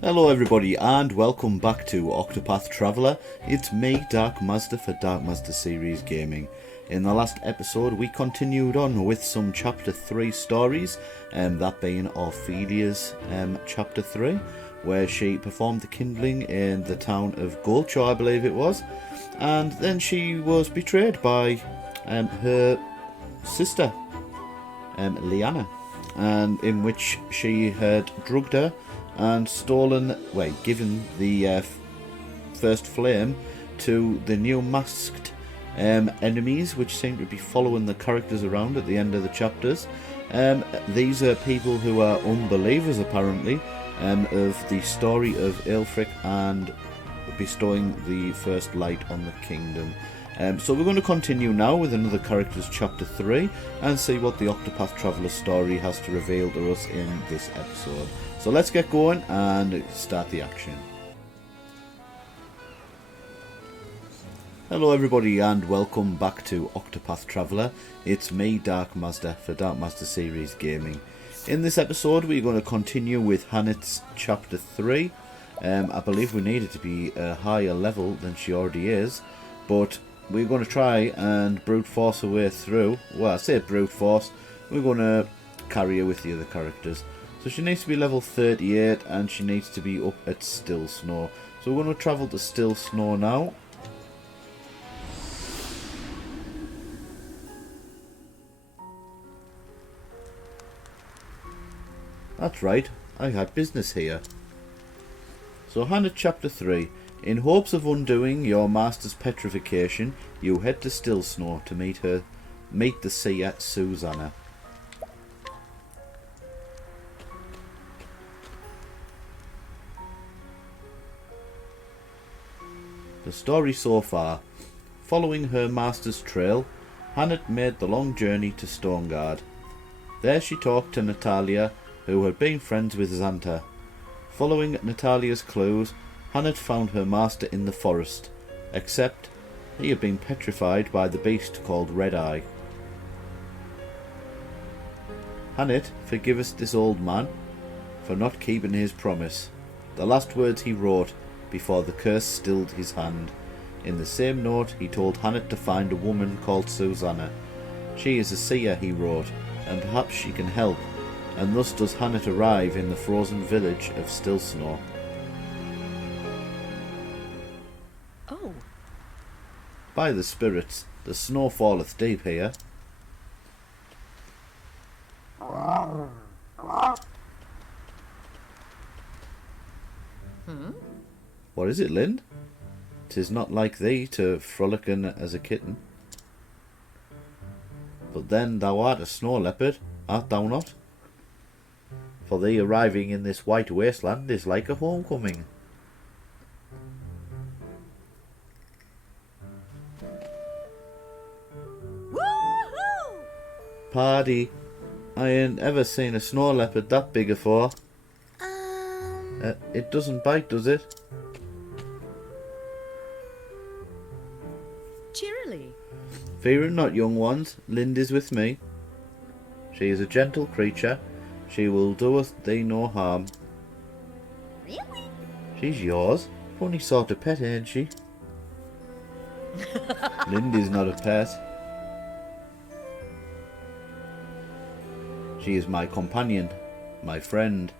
Hello everybody and welcome back to Octopath Traveler. It's me, Dark Mazda for Dark Mazda Series Gaming. In the last episode we continued on with some chapter 3 stories, that being Ophelia's chapter 3, where she performed the kindling in the town of Gulcho, I believe it was, and then she was betrayed by her sister, Liana, and in which she had drugged her and given the first flame to the new masked enemies, which seem to be following the characters around at the end of the chapters. These are people who are unbelievers, apparently, of the story of Aelfric and bestowing the first light on the kingdom. So we're going to continue now with another character's chapter 3 and see what the Octopath Traveler story has to reveal to us in this episode. So let's get going and start the action. Hello everybody and welcome back to Octopath Traveler. It's me, Dark Mazda for Dark Mazda Series Gaming. In this episode we're going to continue with Hannet's chapter 3. I believe we need it to be a higher level than she already is, but we're going to try and brute force her way through. Well, I say brute force, we're going to carry her with the other characters. So she needs to be level 38 and she needs to be up at Stillsnow. So we're going to travel to Stillsnow now. That's right, I had business here. So Hannet chapter 3. In hopes of undoing your master's petrification, you head to Stillsnow to meet the seer Susanna. The story so far. Following her master's trail, Hannet made the long journey to Stonegard. There she talked to Natalia, who had been friends with Xanta. Following Natalia's clues, Hannet found her master in the forest, except he had been petrified by the beast called Redeye. Hannet, forgivest this old man for not keeping his promise. The last words he wrote before the curse stilled his hand. In the same note he told Hannet to find a woman called Susanna. She is a seer, he wrote, and perhaps she can help, and thus does Hannet arrive in the frozen village of Stillsnow. Oh. By the spirits, the snow falleth deep here. What is it, Lind? 'Tis not like thee to frolicken as a kitten. But then thou art a snow leopard, art thou not? For thee arriving in this white wasteland is like a homecoming. Woohoo! Pardy, I ain't ever seen a snow leopard that big afore. It doesn't bite, does it? Cheerily. Fear not, young ones, Lind is with me. She is a gentle creature, she will doeth thee no harm. Really? She's yours. Funny sort of pet, ain't she? Lind is not a pet. She is my companion, my friend.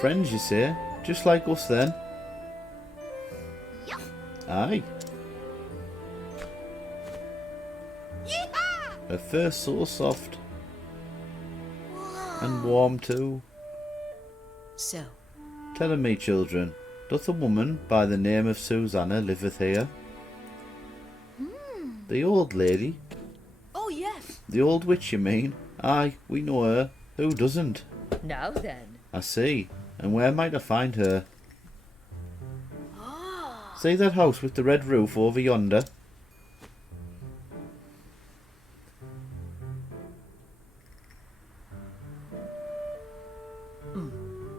Friends, you say? Just like us then? Yep. Aye. Yeehaw! Her fur so soft. Whoa. And warm too. So, Tell me, children, doth a woman by the name of Susanna liveth here? The old lady? oh yes. The old witch, you mean? Aye, we know her. Who doesn't? Now then. I see. And where might I find her? Ah. See that house with the red roof over yonder?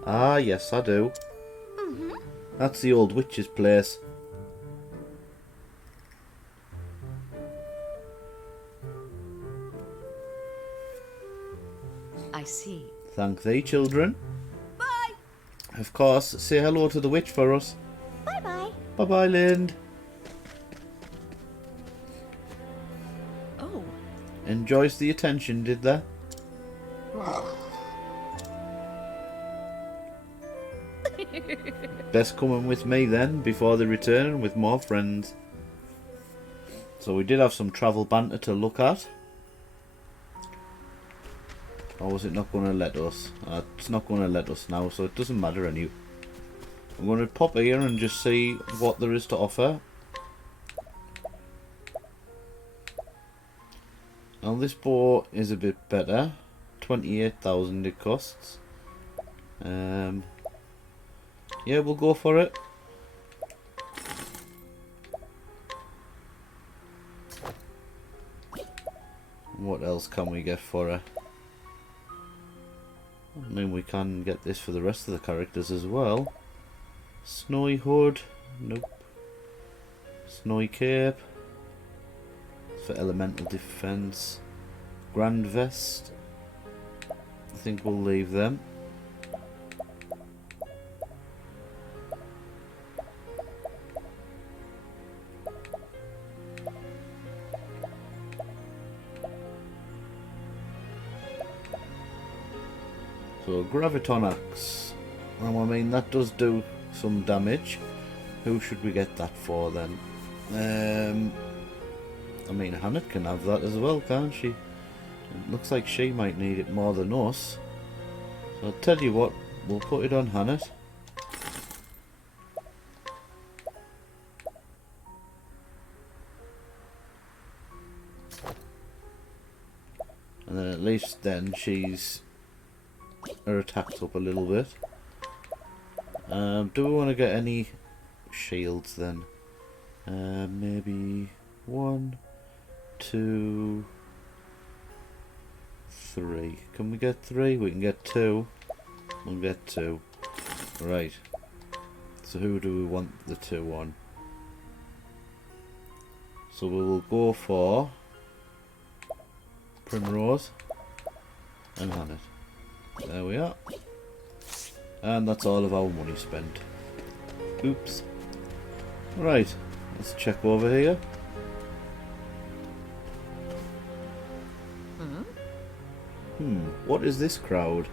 Ah, yes, I do. That's the old witch's place. I see. Thank thee, children. Bye. Of course, say hello to the witch for us. Bye-bye. Bye-bye, Lind. Oh. Enjoys the attention, did they? Best coming with me then, before they return with more friends. So we did have some travel banter to look at. Or was it not going to let us? It's not going to let us now, so it doesn't matter anyway. I'm going to pop here and just see what there is to offer. Now this bow is a bit better. 28,000 it costs. Yeah, we'll go for it. What else can we get for her? I mean, we can get this for the rest of the characters as well. Snowy hood. Nope. Snowy cape. For elemental defense. Grand vest. I think we'll leave them. So graviton axe. Well, I mean that does do some damage. Who should we get that for then? I mean Hannah can have that as well, can't she? It looks like she might need it more than us. So I'll tell you what, we'll put it on Hannah. And then at least then she's... her attack's up a little bit. Do we want to get any shields then? Maybe 1, 2, 3. Can we get 3? We can get 2. We'll get 2. Right. So who do we want the 2 on? So we will go for Primrose and Hannah. There we are. And that's all of our money spent. Oops. Right, let's check over here. What is this crowd?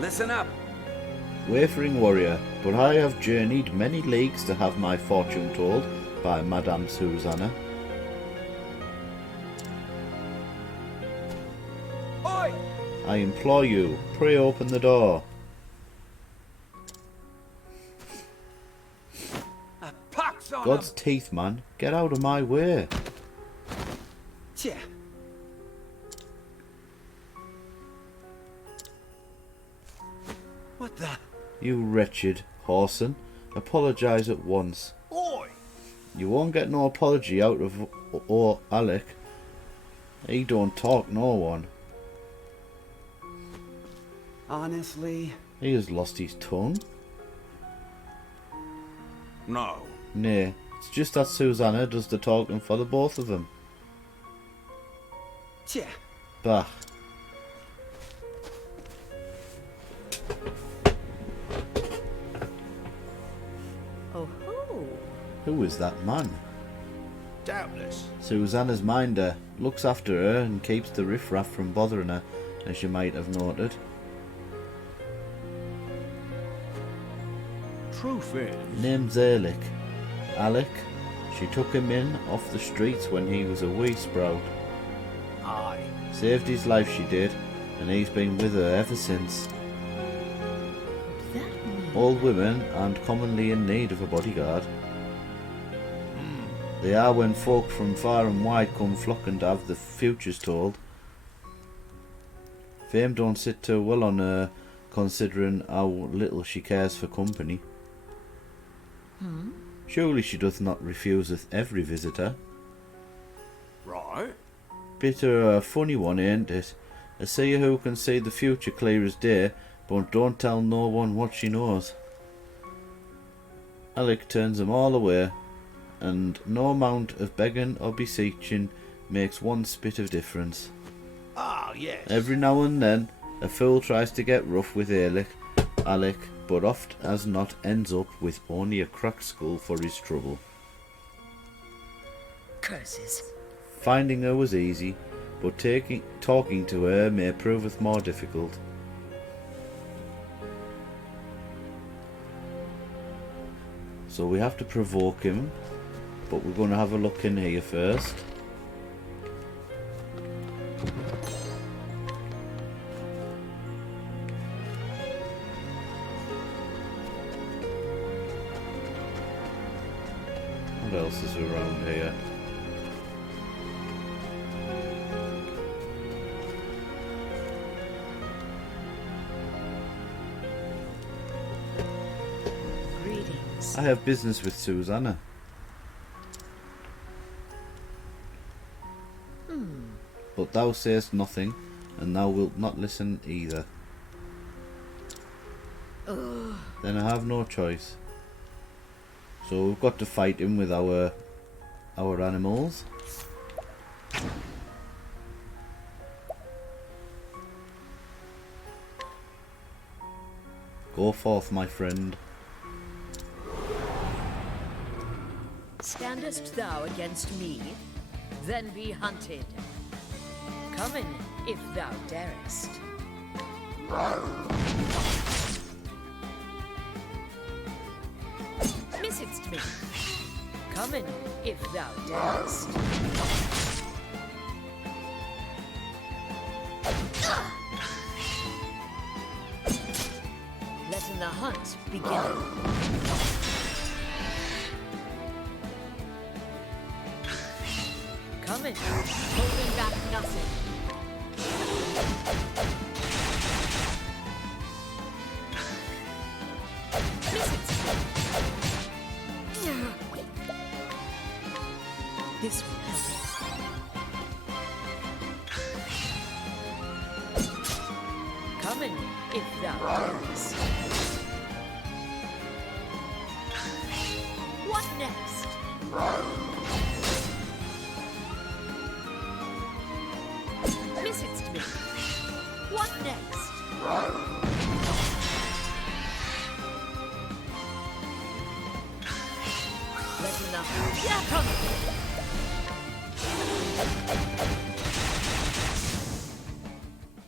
Listen up. Wayfaring warrior, but I have journeyed many leagues to have my fortune told by Madame Susanna. Oi! I implore you, pray open the door. A pox on God's teeth, man, get out of my way. Tja. What the? You wretched whoreson, apologise at once. Oi! You won't get no apology out of Alec. He don't talk no one. Honestly? He has lost his tongue. No. Nay, it's just that Susanna does the talking for the both of them. Tja. Bah. Oh ho. Who is that man? Doubtless. Susanna's minder, looks after her and keeps the riffraff from bothering her, as you might have noted. Truth is. Name's Alec. Alec. She took him in off the streets when he was a wee sprout. Aye. Saved his life she did, and he's been with her ever since. That means... All women aren't commonly in need of a bodyguard. They are when folk from far and wide come flocking to have the futures told. Fame don't sit too well on her, considering how little she cares for company. Surely she doth not refuseth every visitor. Right. Bit of a funny one, ain't it? A seer who can see the future clear as day, but don't tell no one what she knows. Alec turns them all away, and no amount of begging or beseeching makes one spit of difference. Ah, yes. Every now and then, a fool tries to get rough with Alec, but oft as not ends up with only a cracked skull for his trouble. Curses. Finding her was easy, but talking to her may proveth more difficult. So we have to provoke him, but we're going to have a look in here first. What else is around here? Greetings. I have business with Susanna. But thou sayest nothing, and thou wilt not listen either. Then I have no choice. So we've got to fight him with our animals. Go forth, my friend. Standest thou against me? Then be hunted. Come in, if thou darest. Missest me. Come in, if thou darest. Letting the hunt begin. Come in, holding back nothing. This will help. Come in, if thou darest. What next? Missest me. What next? Letting the yeah, come.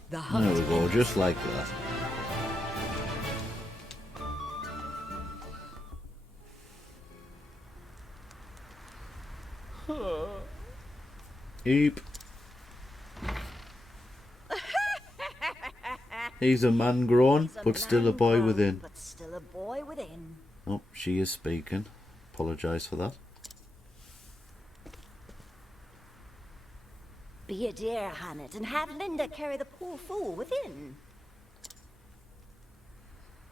The hunt. There we go, just like that. Eep. He's a man grown, but still a boy within. But still a boy within. Oh, she is speaking. Apologise for that. Be a dear, Hannet, and have Linda carry the poor fool within.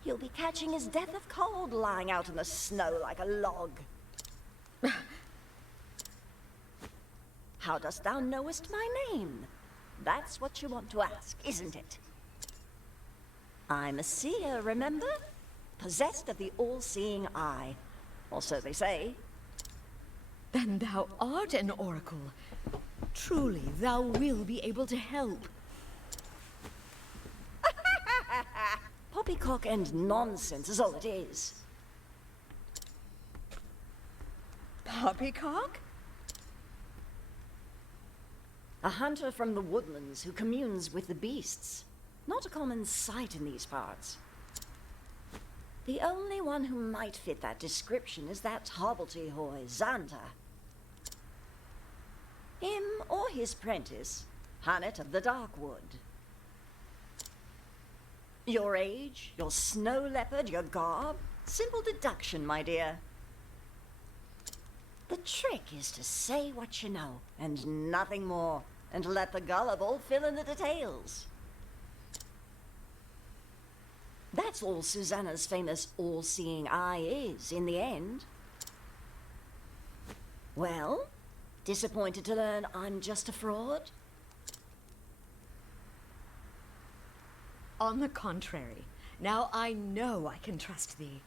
He'll be catching his death of cold lying out in the snow like a log. How dost thou knowest my name? That's what you want to ask, isn't it? I'm a seer, remember? Possessed of the all-seeing eye. Or so they say. Then thou art an oracle. Truly, thou will be able to help. Poppycock and nonsense is all it is. Poppycock? A hunter from the woodlands who communes with the beasts. Not a common sight in these parts. The only one who might fit that description is that hobbledehoy, Xanta. Him or his prentice, Hannet of the Darkwood. Your age, your snow leopard, your garb, simple deduction, my dear. The trick is to say what you know, and nothing more, and let the gullible fill in the details. That's all Susanna's famous all-seeing eye is, in the end. Well, disappointed to learn I'm just a fraud? On the contrary, now I know I can trust thee.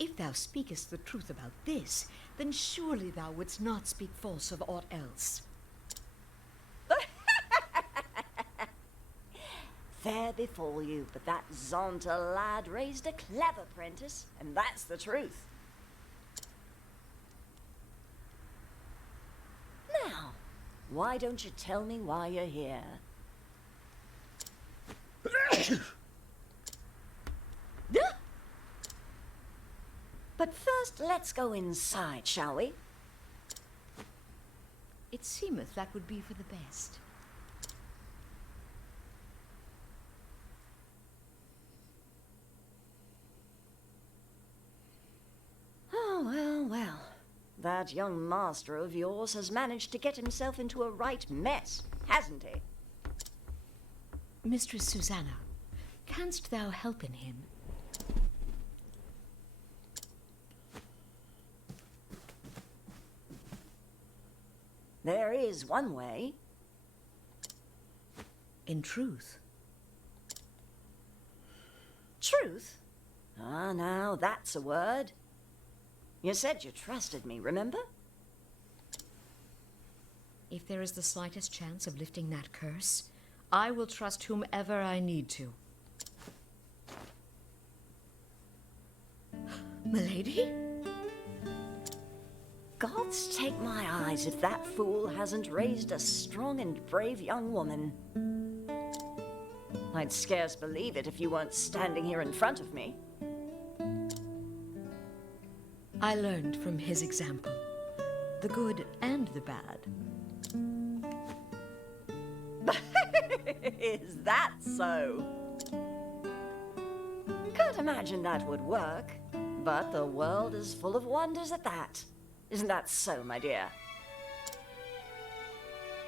If thou speakest the truth about this, then surely thou wouldst not speak false of aught else. Fair befall you, but that Zonta lad raised a clever prentice, and that's the truth. Now, why don't you tell me why you're here? But first, let's go inside, shall we? It seemeth that would be for the best. Oh, well, well. That young master of yours has managed to get himself into a right mess, hasn't he? Mistress Susanna, canst thou help in him? There is one way. In truth. Truth? Ah, now that's a word. You said you trusted me, remember? If there is the slightest chance of lifting that curse, I will trust whomever I need to. Milady? Gods take my eyes if that fool hasn't raised a strong and brave young woman. I'd scarce believe it if you weren't standing here in front of me. I learned from his example, the good and the bad. Is that so? Can't imagine that would work, but the world is full of wonders at that. Isn't that so, my dear?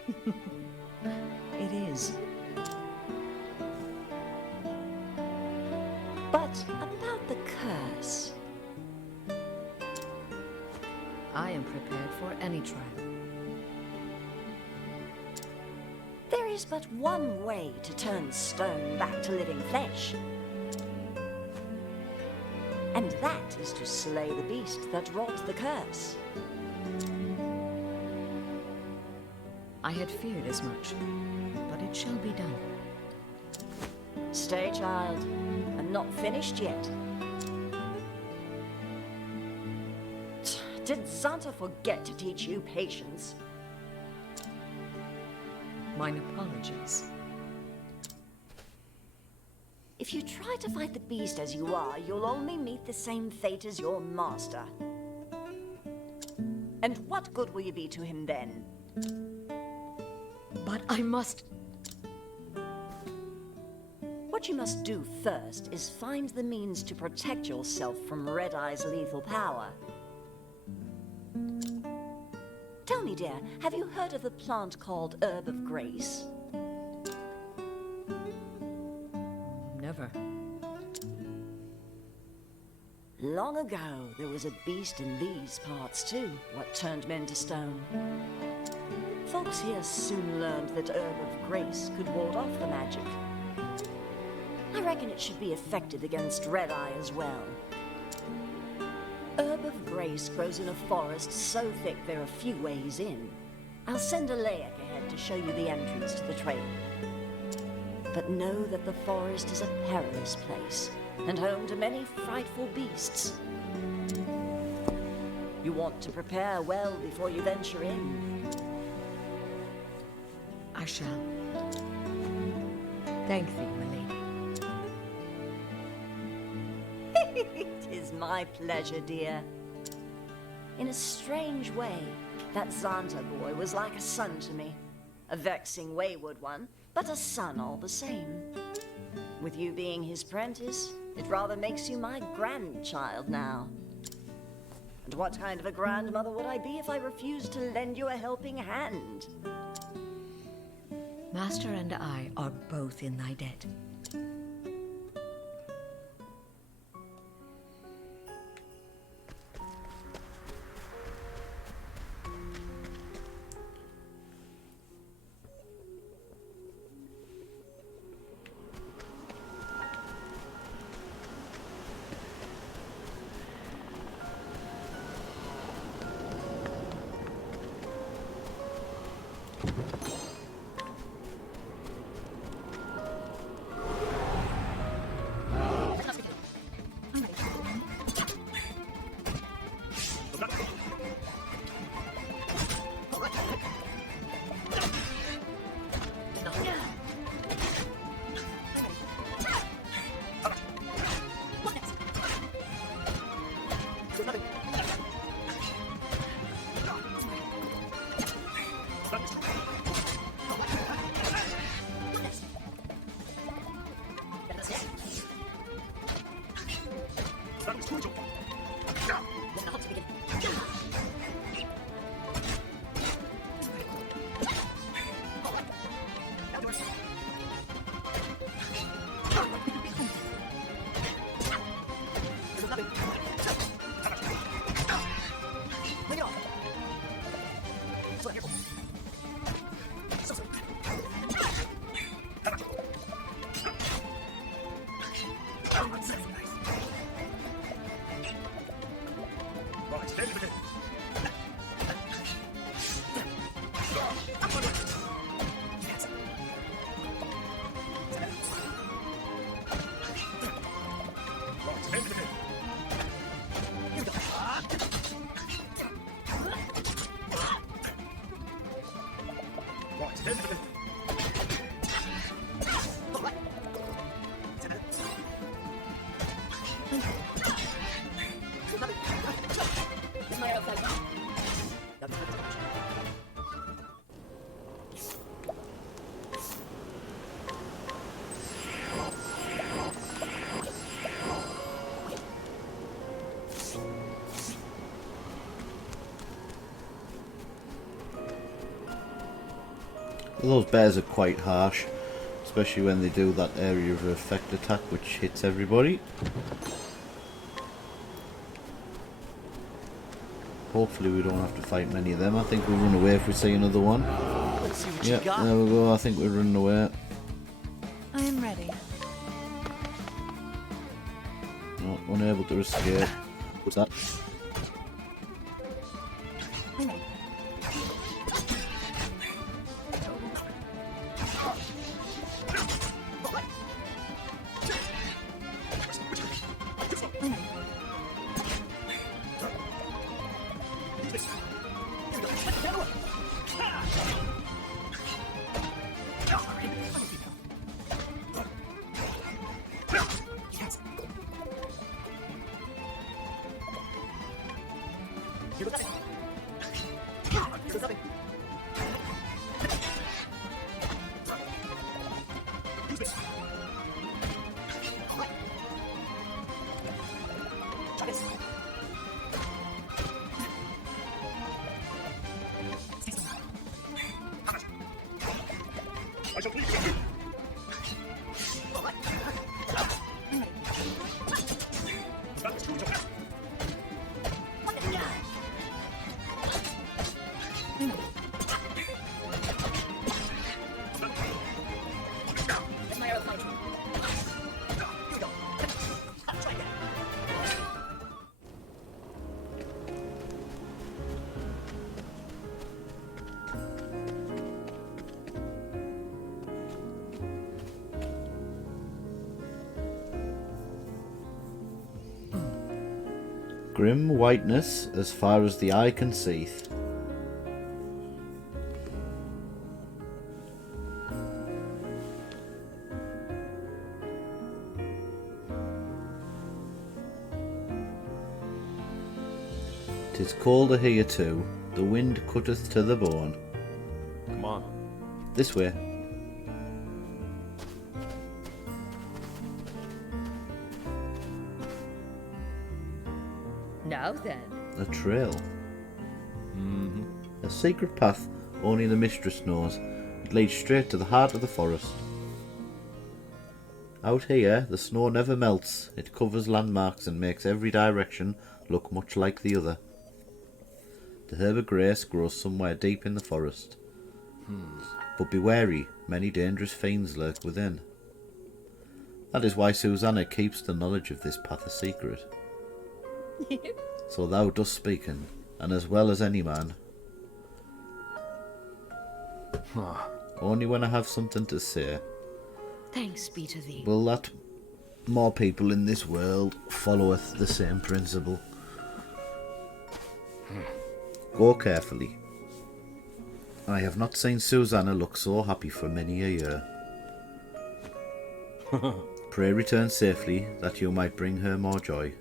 It is. But about the curse. I am prepared for any trial. There is but one way to turn stone back to living flesh. And that is to slay the beast that wrought the curse. I had feared as much, but it shall be done. Stay, child. I'm not finished yet. Did Zonta forget to teach you patience? Mine apologies. If you try to fight the beast as you are, you'll only meet the same fate as your master. And what good will you be to him then? But I must... What you must do first is find the means to protect yourself from Redeye's lethal power. Tell me, dear, have you heard of the plant called Herb of Grace? Never. Long ago, there was a beast in these parts too, what turned men to stone. Folks here soon learned that Herb of Grace could ward off the magic. I reckon it should be effective against Redeye as well. Herb of Grace grows in a forest so thick there are few ways in. I'll send a layak ahead to show you the entrance to the trail. But know that the forest is a perilous place, and home to many frightful beasts. You want to prepare well before you venture in. I shall. Thank thee, my lady. It is my pleasure, dear. In a strange way, that Zonta boy was like a son to me. A vexing, wayward one, but a son all the same. With you being his prentice, it rather makes you my grandchild now. And what kind of a grandmother would I be if I refused to lend you a helping hand? Master and I are both in thy debt. Those bears are quite harsh, especially when they do that area of effect attack which hits everybody. Hopefully we don't have to fight many of them. I think we'll run away if we see another one. Let's see what Yep, you got. there we go. I think we're running away. I am ready. Oh, unable to escape. What's that? Grim whiteness as far as the eye can see. Tis colder here too, the wind cutteth to the bone. Come on. This way. Now then. A trail. Mm-hmm. A secret path only the mistress knows. It leads straight to the heart of the forest. Out here, the snow never melts. It covers landmarks and makes every direction look much like the other. The herb of grace grows somewhere deep in the forest. But be wary, many dangerous fiends lurk within. That is why Susanna keeps the knowledge of this path a secret. So thou dost speaken, and as well as any man. Only when I have something to say. Thanks be to thee. Will that more people in this world followeth the same principle? Go carefully. I have not seen Susanna look so happy for many a year. Pray return safely, that you might bring her more joy.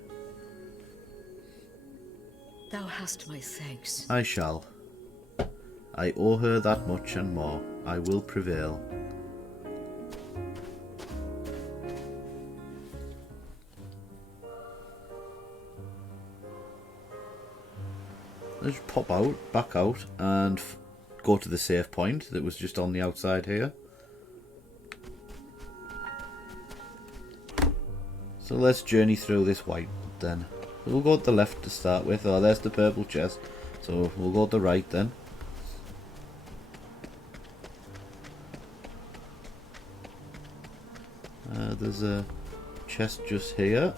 Thou hast my thanks. I shall. I owe her that much and more. I will prevail. Let's pop out, back out, and go to the save point that was just on the outside here. So let's journey through this white then. We'll go to the left to start with. Oh, there's the purple chest. So we'll go to the right then. There's a chest just here.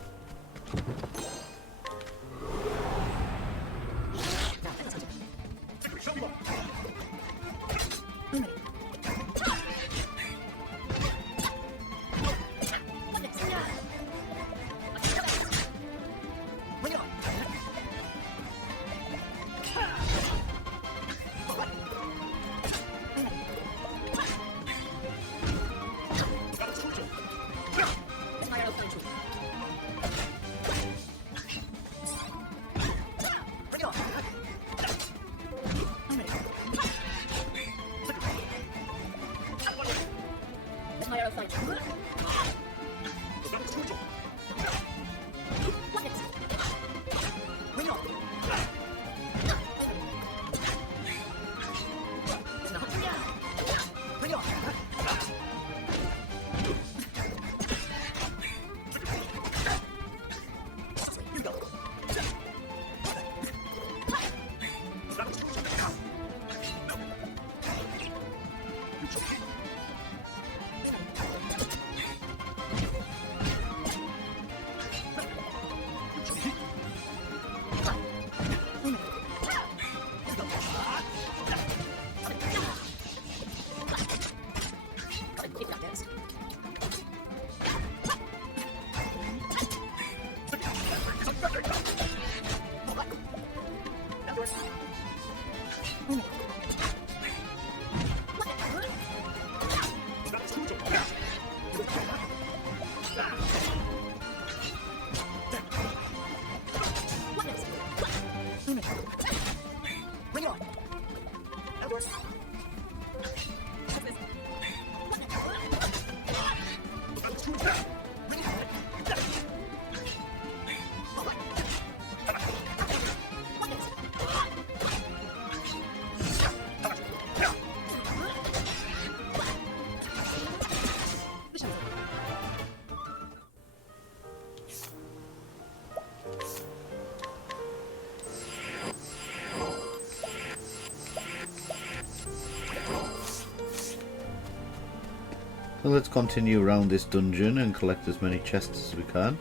So let's continue around this dungeon and collect as many chests as we can.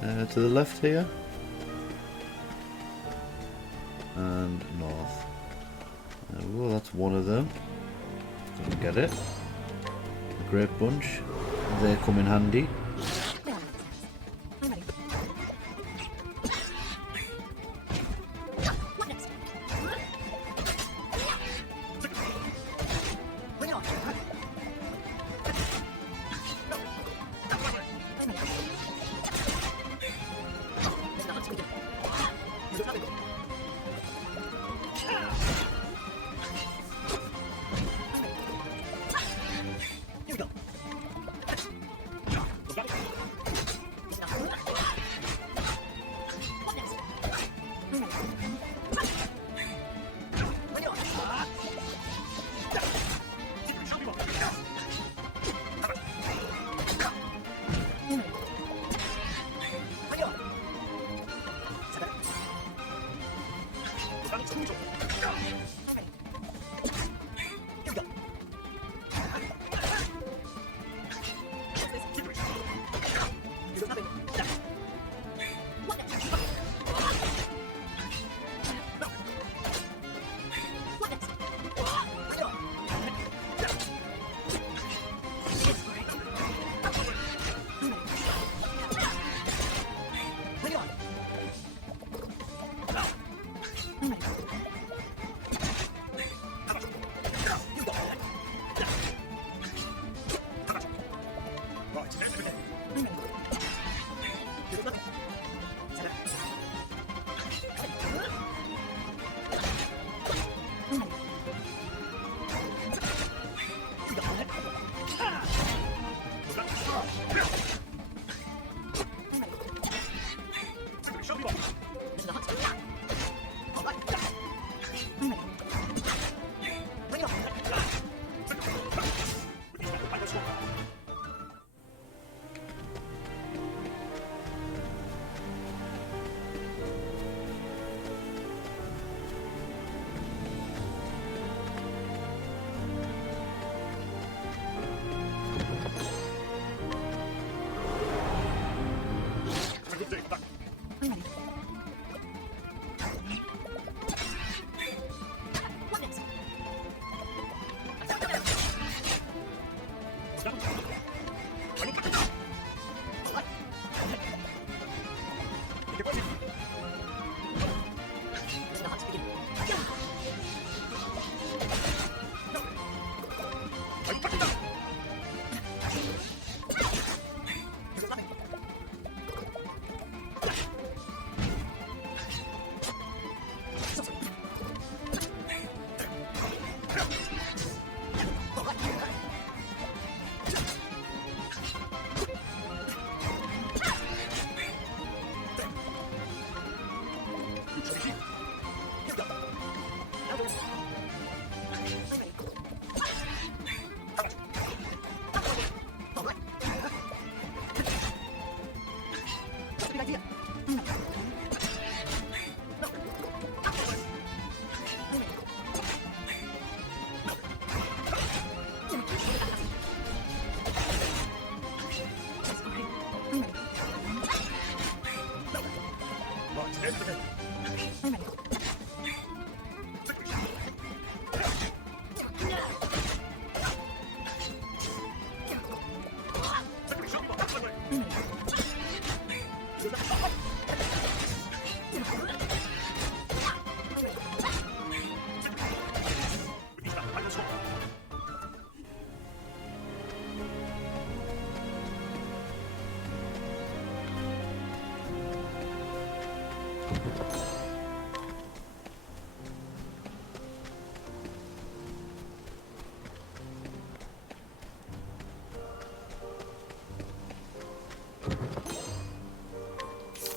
To the left here. And north. Well, that's one of them. Didn't get it. A great bunch. They come in handy.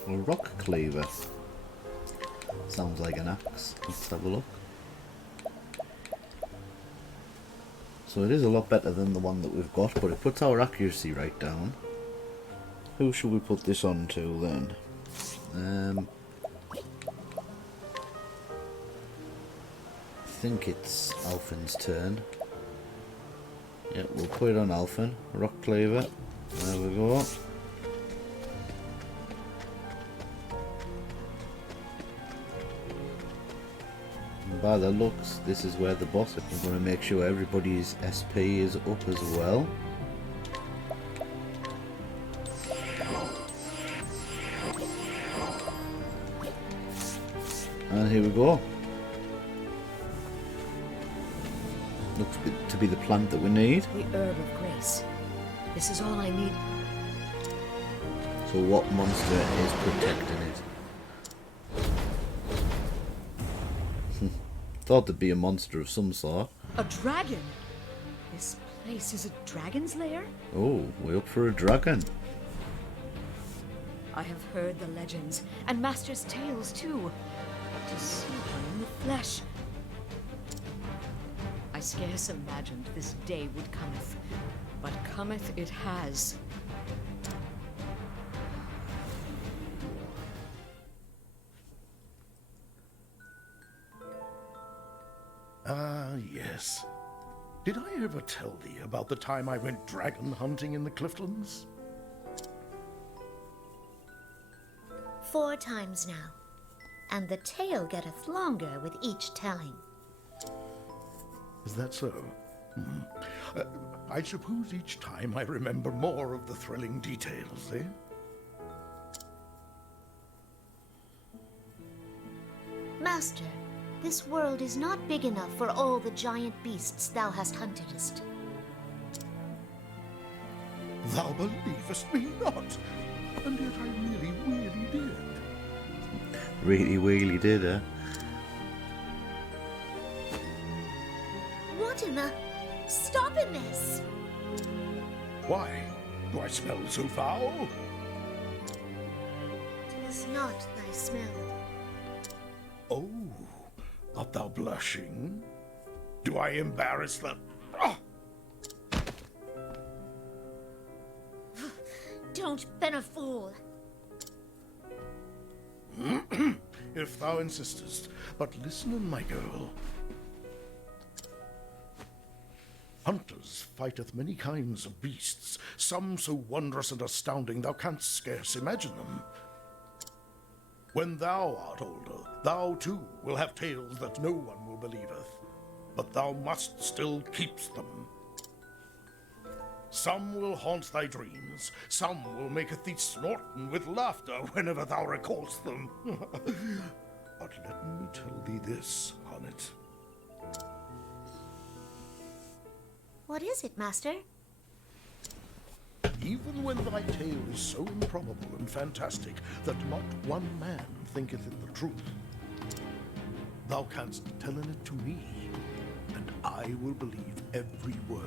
A rock cleaver. Sounds like an axe. Let's have a look. So it is a lot better than the one that we've got, but it puts our accuracy right down. Who should we put this on to then? I think it's Alfin's turn. Yeah, we'll put it on Alfin. Rock cleaver. There we go. By the looks, this is where the boss is. I'm going to make sure everybody's SP is up as well. And here we go. Looks to be the plant that we need. The herb of grace. This is all I need. So what monster is protecting it? Thought there'd be a monster of some sort. A dragon? This place is a dragon's lair? Oh, we're up for a dragon. I have heard the legends, and Master's tales too. But to see one in the flesh... I scarce imagined this day would cometh, but cometh it has. Ah, yes. Did I ever tell thee about the time I went dragon hunting in the Clifton's? 4 times now, and the tale getteth longer with each telling. Is that so? I suppose each time I remember more of the thrilling details, eh? Master, this world is not big enough for all the giant beasts thou hast huntedest. Thou believest me not, and yet I really did. Really did, eh? What in the... Stopping this! Why? Do I smell so foul? 'Tis not thy smell. Oh, art thou blushing? Do I embarrass the... Ah! Don't ben a fool. If thou insistest, but listen, my girl. Hunters fighteth many kinds of beasts, some so wondrous and astounding thou canst scarce imagine them. When thou art older, thou too will have tales that no one will believeth, but thou must still keep them. Some will haunt thy dreams, some will maketh thee snorten with laughter whenever thou recallest them. But let me tell thee this, Honnet. What is it, Master? Even when thy tale is so improbable and fantastic that not one man thinketh it the truth, thou canst tell it to me, and I will believe every word.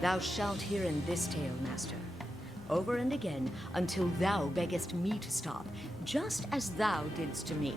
Thou shalt hear in this tale, Master, over and again, until thou beggest me to stop, just as thou didst to me.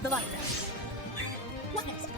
The light. What next?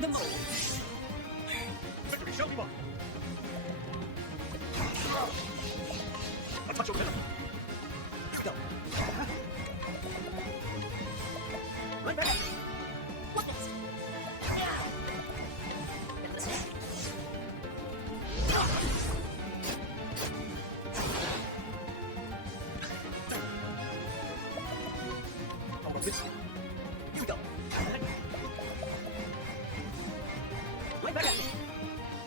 The mole. Victory shall be won. A touch of venom. Go. Run back. What next? Here we go. Right back at me.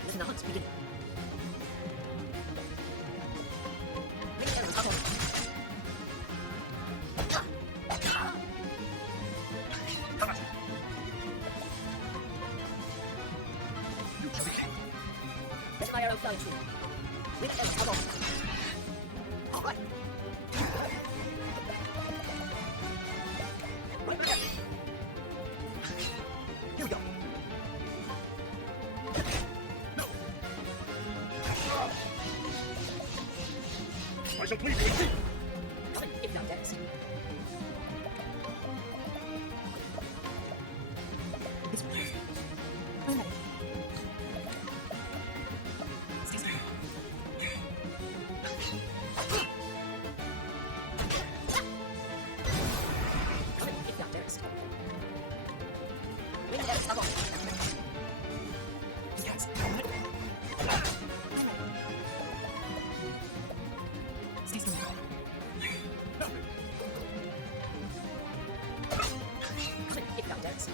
Let the hunt begin. Bring the arrows up. Let my arrow fly through. Bring the arrows up. All right. Right back at me. Here we go. I shall please you indeed. Come if thou darest. It's I'm ready. Come if thou darest. Bring the arrows up. Yes. I'm ready. Stillsnow. Come if thou darest.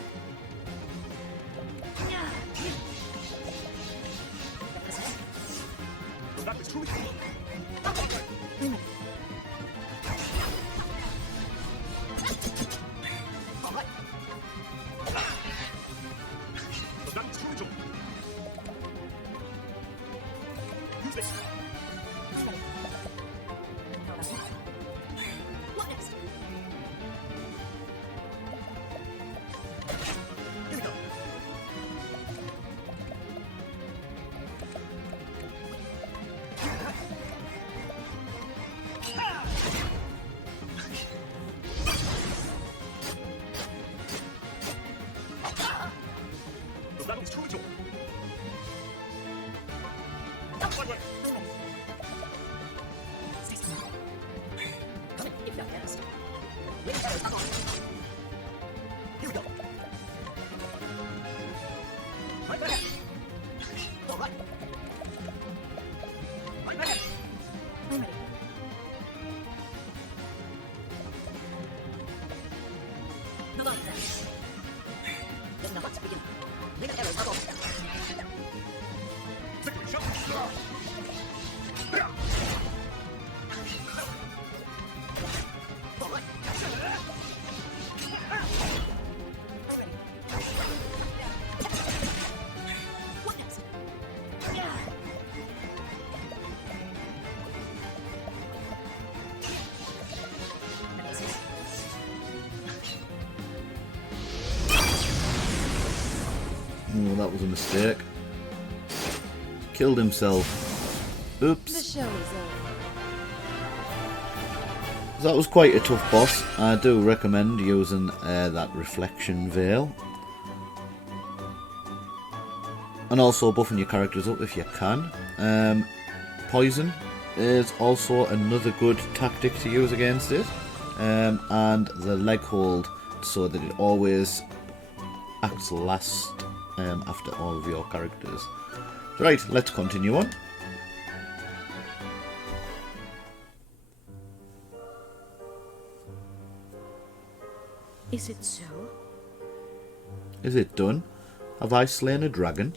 That was truly I'm ready. All right. that was truly joy. Use this. It's ready. How about you? What next? Here we go. That was truly joy. I'm ready. Stillsnow. Come if thou darest. Bring the arrows up. Here we go. Right back at me. All right. Right back at me. I'm ready. Come on, friends. Let the hunt begin. Bring the arrows up. Victory shall be won. All right. I'm ready. What next? Oh, that was a mistake. Killed himself. The Oops. show is over. That was quite a tough boss. I do recommend using that reflection veil. And also buffing your characters up if you can. Poison is also another good tactic to use against it. And the leg hold, so that it always acts last after all of your characters. Right, let's continue on. Is it so? Is it done? Have I slain a dragon?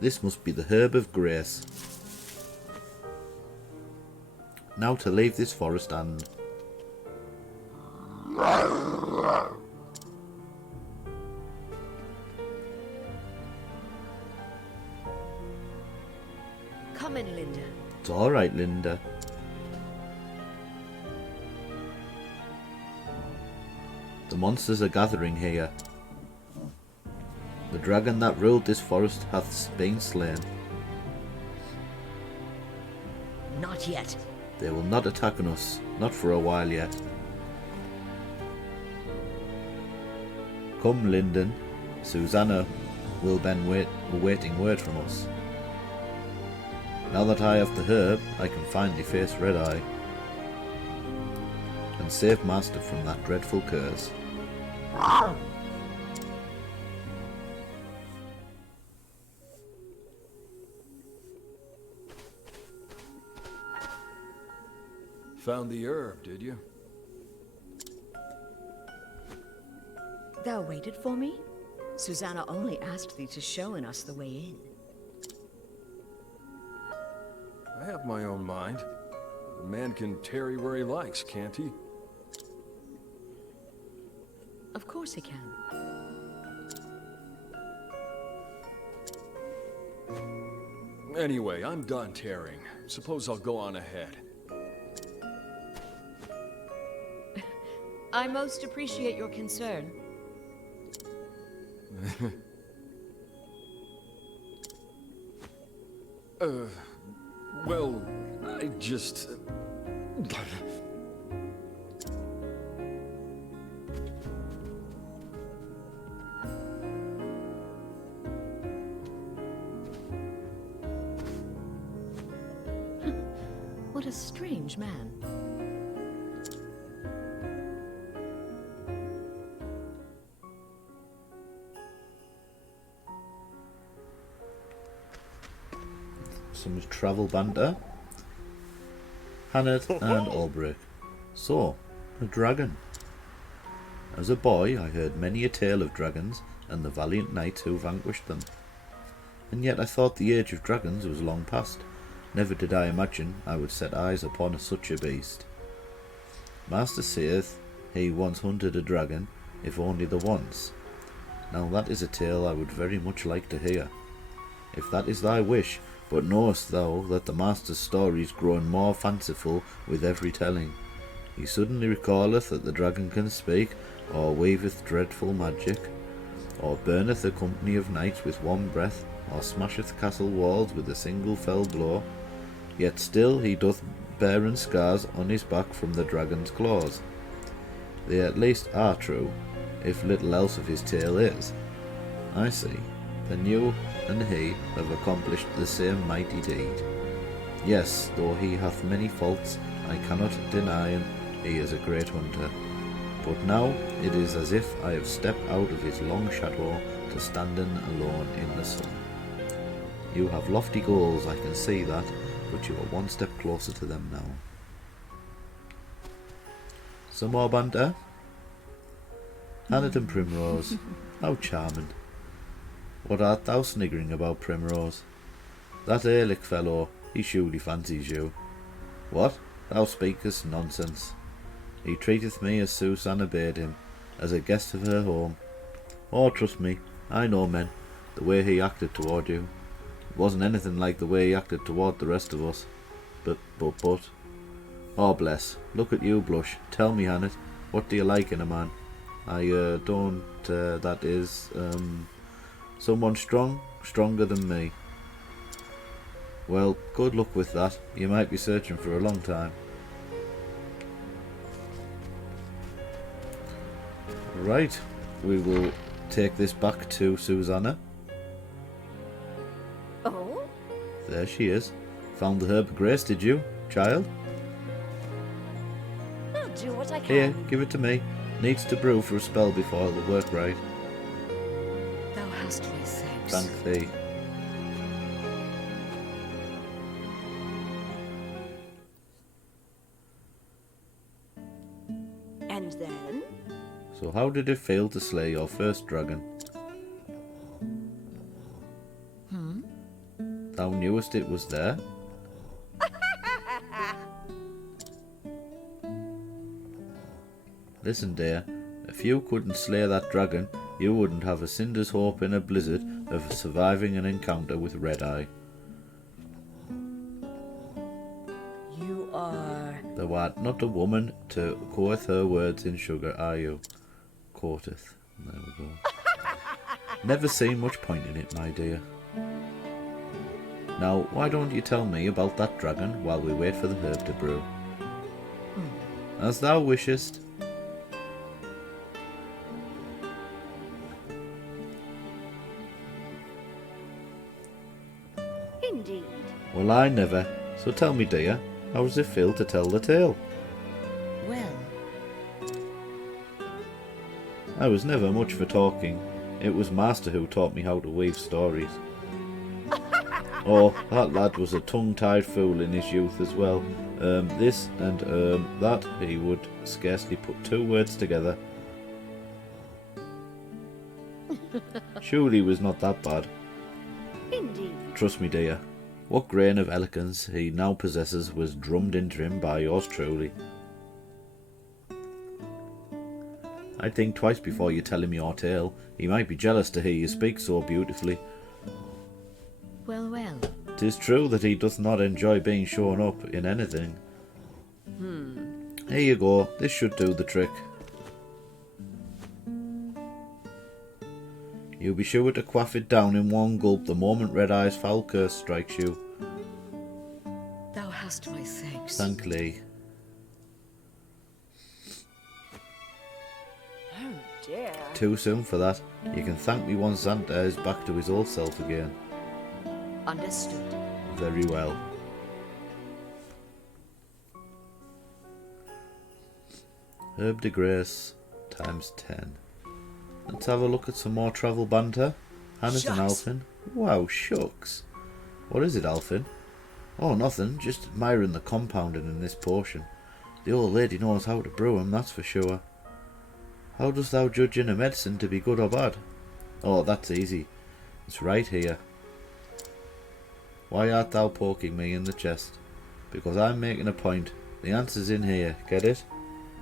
This must be the Herb of Grace. Now to leave this forest and... Come in, Linda. It's alright, Linda. The monsters are gathering here. The dragon that ruled this forest hath been slain. Not yet. They will not attack us, not for a while yet. Come, Linden. Susanna will be awaiting word from us. Now that I have the herb, I can finally face Redeye and save Master from that dreadful curse. Found the herb, did you? Thou waited for me? Susanna only asked thee to showen us the way in. I have my own mind. A man can tarry where he likes, can't he? Of course he can. Anyway, I'm done tarrying. Suppose I'll go on ahead. I most appreciate your concern. Well, I just... What a strange man. Some travel banter. Hannett and Albrecht. So, a dragon. As a boy, I heard many a tale of dragons and the valiant knights who vanquished them. And yet I thought the age of dragons was long past. Never did I imagine I would set eyes upon such a beast. Master saith he once hunted a dragon, if only the once. Now that is a tale I would very much like to hear. If that is thy wish, but knowest thou that the master's story is growing more fanciful with every telling? He suddenly recalleth that the dragon can speak, or weaveth dreadful magic, or burneth a company of knights with one breath, or smasheth castle walls with a single fell blow. Yet still he doth bear scars on his back from the dragon's claws. They at least are true, if little else of his tale is. I see. Then you and he have accomplished the same mighty deed. Yes, though he hath many faults, I cannot deny him he is a great hunter. But now it is as if I have stepped out of his long shadow to standing alone in the sun. You have lofty goals, I can see that, but you are one step closer to them now. Some more banter? Hannett and Primrose. How charming. What art thou sniggering about, Primrose? That Ehrlich fellow, he surely fancies you. What? Thou speakest nonsense. He treateth me as Susanna bade him, as a guest of her home. Oh, trust me, I know men, the way he acted toward you. It wasn't anything like the way he acted toward the rest of us. But. Oh, bless, look at you blush. Tell me, Hannett, what do you like in a man? That is, someone stronger than me. Well, good luck with that. You might be searching for a long time. Right, we will take this back to Susanna. Oh? There she is. Found the herb of grace, did you, child? I'll do what I can. Here, give it to me. Needs to brew for a spell before it'll work right. Thou hast me thanks. Thank thee. And then? So how did it fail to slay your first dragon? Thou knewest it was there? Listen, dear, if you couldn't slay that dragon, you wouldn't have a cinder's hope in a blizzard of surviving an encounter with Redeye. You are... Thou art not a woman to quoth her words in sugar, are you? Quoteth. There we go. Never seen much point in it, my dear. Now, why don't you tell me about that dragon while we wait for the herb to brew? As thou wishest. Indeed. Well, I never. So tell me, dear, how does it feel to tell the tale? Well, I was never much for talking. It was Master who taught me how to weave stories. Oh, that lad was a tongue-tied fool in his youth as well. This and that, he would scarcely put two words together. Surely he was not that bad. Indeed. Trust me, dear. What grain of eloquence he now possesses was drummed into him by yours truly. I'd think twice before you tell him your tale. He might be jealous to hear you speak so beautifully. well, well. 'Tis true that he doth not enjoy being shown up in anything. Here you go. This should do the trick. You'll be sure to quaff it down in one gulp the moment Redeye's foul curse strikes you. Thou hast my thanks. Thank Lee. Oh dear. Too soon for that. You can thank me once Xanta is back to his old self again. Understood. Very well. Herb de Grace times 10. Let's have a look at some more travel banter. Hannah's and Shucks. Alfin. Wow, shucks. What is it, Alfin? Oh, nothing. Just admiring the compounding in this potion. The old lady knows how to brew 'em, that's for sure. How dost thou judge in a medicine to be good or bad? Oh, that's easy. It's right here. Why art thou poking me in the chest? Because I'm making a point. The answer's in here, get it?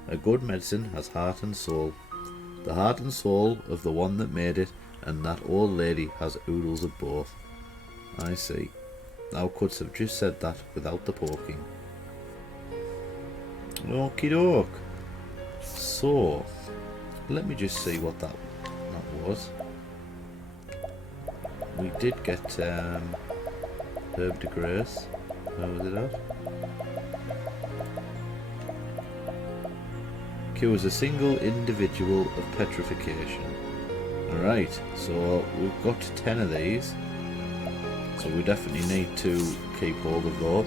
A good medicine has heart and soul. The heart and soul of the one that made it, and that old lady has oodles of both. I see. Thou couldst have just said that without the poking. Okie doke. So, let me just see what that was. We did get Herb de Grace. Where was it at? Cures a single individual of petrification. Alright, so we've got 10 of these. So we definitely need to keep hold of those.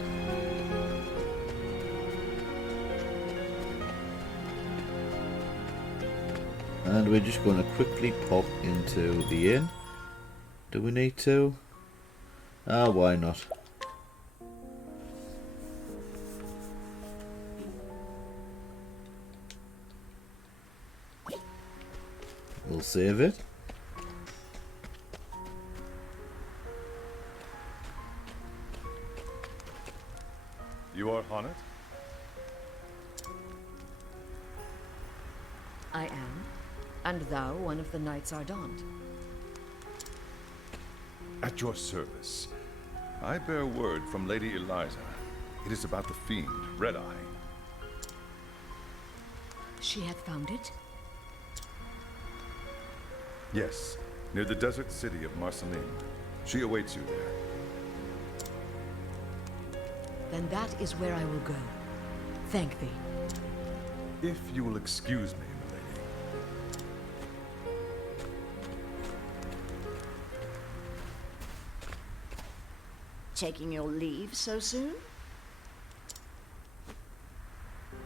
And we're just going to quickly pop into the inn. Do we need to? Ah, why not? We'll save it. You are Hanet? I am. And thou one of the Knights Ardent. At your service. I bear word from Lady Eliza. It is about the fiend, Redeye. She hath found it? Yes, near the desert city of Marceline. She awaits you there. Then that is where I will go. Thank thee. If you will excuse me, milady. Taking your leave so soon?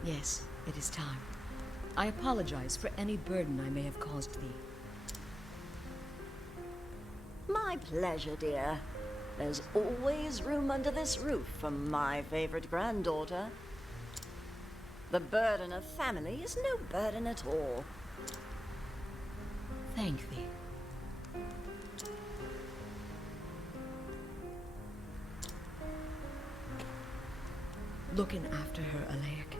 Yes, it is time. I apologize for any burden I may have caused thee. My pleasure, dear. There's always room under this roof for my favorite granddaughter. The burden of family is no burden at all. Thank thee. Looking after her, Alaic.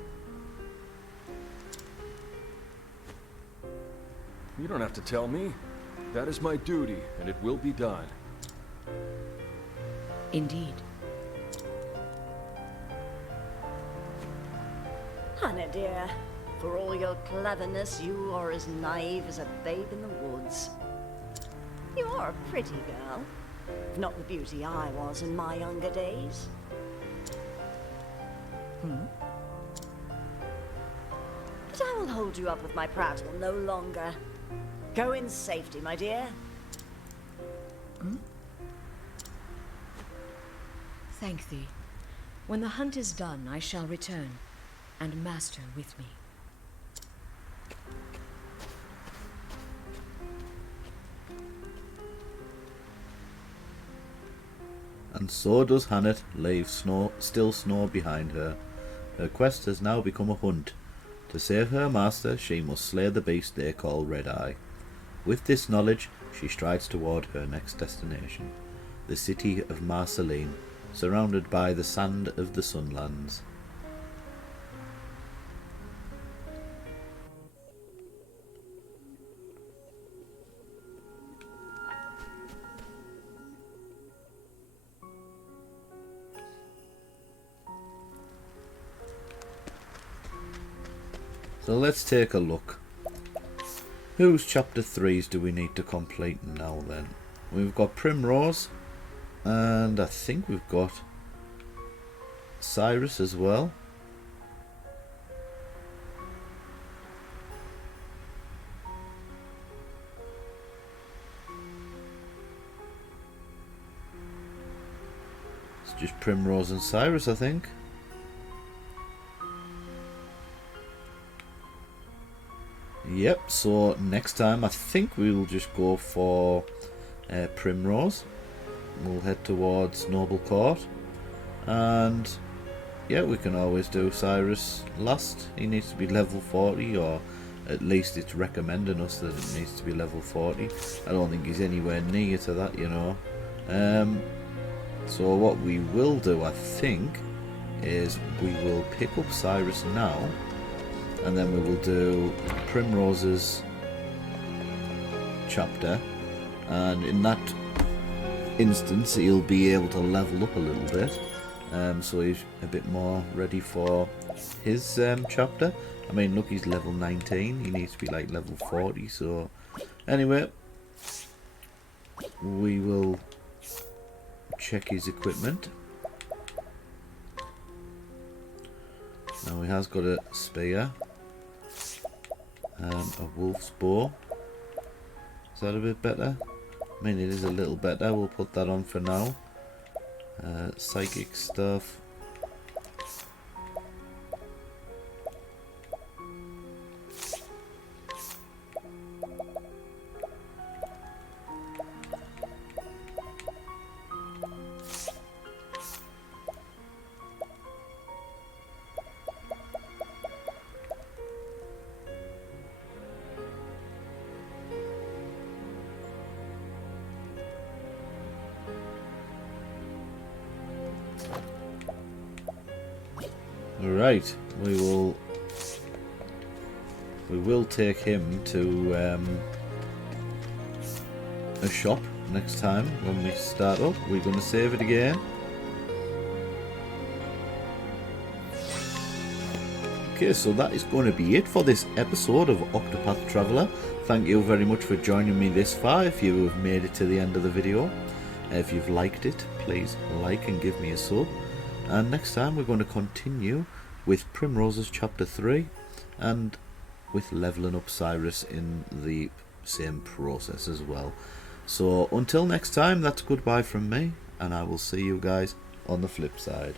You don't have to tell me. That is my duty, and it will be done. Indeed. Hannah, dear, for all your cleverness, you are as naive as a babe in the woods. You are a pretty girl, If not the beauty I was in my younger days. But I will hold you up with my prattle no longer. Go in safety, my dear. Thank thee. When the hunt is done, I shall return, and Master with me. And so does Hannet leave Stillsnow behind her. Her quest has now become a hunt. To save her master, she must slay the beast they call Redeye. With this knowledge, she strides toward her next destination, the city of Marceline, surrounded by the sand of the Sunlands. So let's take a look. Whose chapter 3s do we need to complete now then? We've got Primrose, and I think we've got Cyrus as well. It's just Primrose and Cyrus, I think. Yep, so next time I think we'll just go for Primrose. We'll head towards Noble Court, and yeah, we can always do Cyrus last. He needs to be level 40, or at least it's recommending us that it needs to be level 40. I don't think he's anywhere near to that, you know. So what we will do, I think, is we will pick up Cyrus now, and then we will do Primrose's chapter, and in that instance he'll be able to level up a little bit, so he's a bit more ready for his chapter. I mean, look, he's level 19, he needs to be like level 40, so anyway, we will check his equipment. Now he has got a spear, a wolf's bow. Is that a bit better? I mean, it is a little better. We'll put that on for now. Psychic stuff. Right, we will take him to a shop next time when we start up. We're going to save it again. Okay, so that is going to be it for this episode of Octopath Traveler. Thank you very much for joining me this far, if you have made it to the end of the video. If you've liked it, please like and give me a sub. And next time we're going to continue with Primrose's chapter 3 and with leveling up Cyrus in the same process as well. So until next time, that's goodbye from me, and I will see you guys on the flip side.